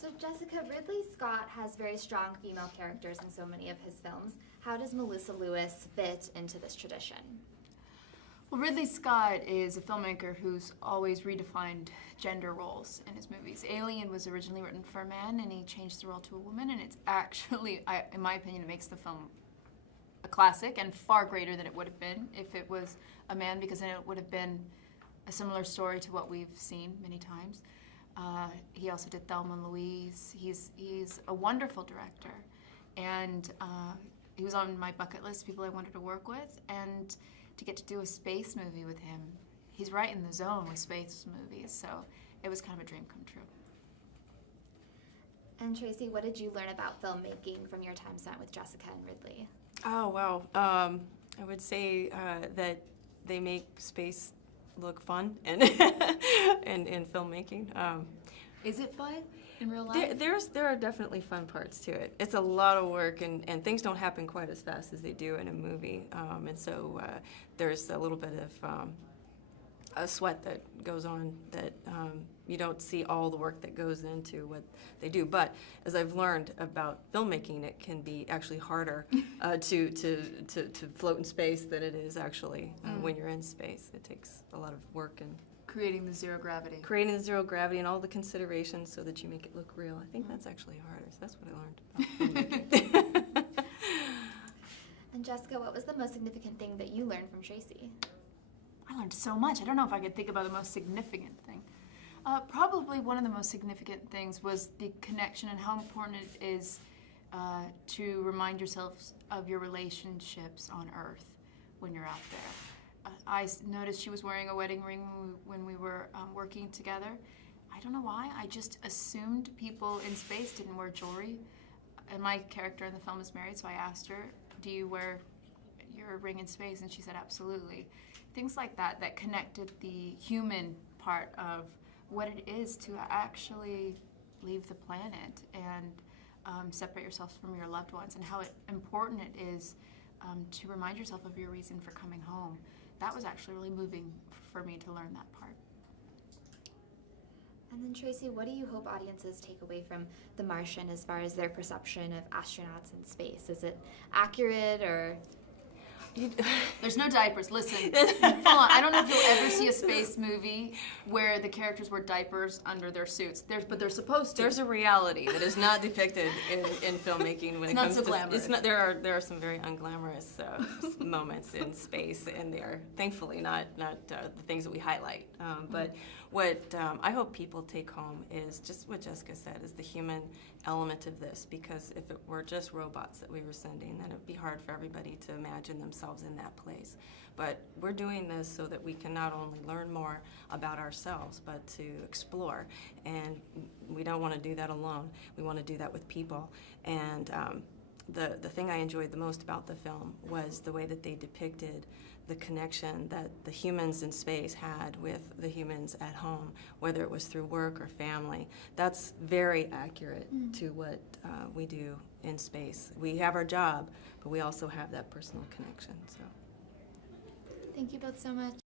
So Jessica, Ridley Scott has very strong female characters in so many of his films. How does Melissa Lewis fit into this tradition? Well, Ridley Scott is a filmmaker who's always redefined gender roles in his movies. Alien was originally written for a man, and he changed the role to a woman, and it's actually, in my opinion, it makes the film a classic and far greater than it would have been if it was a man, because then it would have been a similar story to what we've seen many times. He also did Thelma and Louise. He's a wonderful director, and he was on my bucket list, people I wanted to work with, and to get to do a space movie with him. He's right in the zone with space movies, so it was kind of a dream come true. And Tracy, what did you learn about filmmaking from your time spent with Jessica and Ridley? Oh, wow. I would say that they make space look fun and in filmmaking. Is it fun in real life? There are definitely fun parts to it. It's a lot of work, and things don't happen quite as fast as they do in a movie. And so there's a little bit of a sweat that goes on that you don't see all the work that goes into what they do. But as I've learned about filmmaking, it can be actually harder to float in space than it is actually when you're in space. It takes a lot of work and Creating the zero gravity. creating the zero gravity and all the considerations so that you make it look real. I think that's actually harder. So that's what I learned about filmmaking. And Jessica, what was the most significant thing that you learned from Tracy? I learned so much. I don't know if I could think about the most significant thing. Probably one of the most significant things was the connection and how important it is to remind yourselves of your relationships on Earth when you're out there. I noticed she was wearing a wedding ring when we were working together. I don't know why. I just assumed people in space didn't wear jewelry. And my character in the film is married, so I asked her, "Do you wear your ring in space?" And she said, "Absolutely." Things like that that connected the human part of what it is to actually leave the planet and separate yourself from your loved ones, and how important it is to remind yourself of your reason for coming home. That was actually really moving for me to learn that part. And then Tracy, what do you hope audiences take away from The Martian as far as their perception of astronauts in space? Is it accurate or... There's no diapers. Listen, hold on. I don't know if you'll ever see a space movie where the characters wear diapers under their suits. But they're supposed to. There's a reality that is not depicted in filmmaking when It's not so glamorous. It's not. There are some very unglamorous moments in space, and they're thankfully not the things that we highlight. But what I hope people take home is just what Jessica said, is the human element of this, because if it were just robots that we were sending, then it'd be hard for everybody to imagine themselves in that place. But we're doing this so that we can not only learn more about ourselves, but to explore. And we don't want to do that alone. We want to do that with people. And the thing I enjoyed the most about the film was the way that they depicted the connection that the humans in space had with the humans at home, whether it was through work or family. That's very accurate to what we do in space. We have our job, but we also have that personal connection. So, Thank you both so much.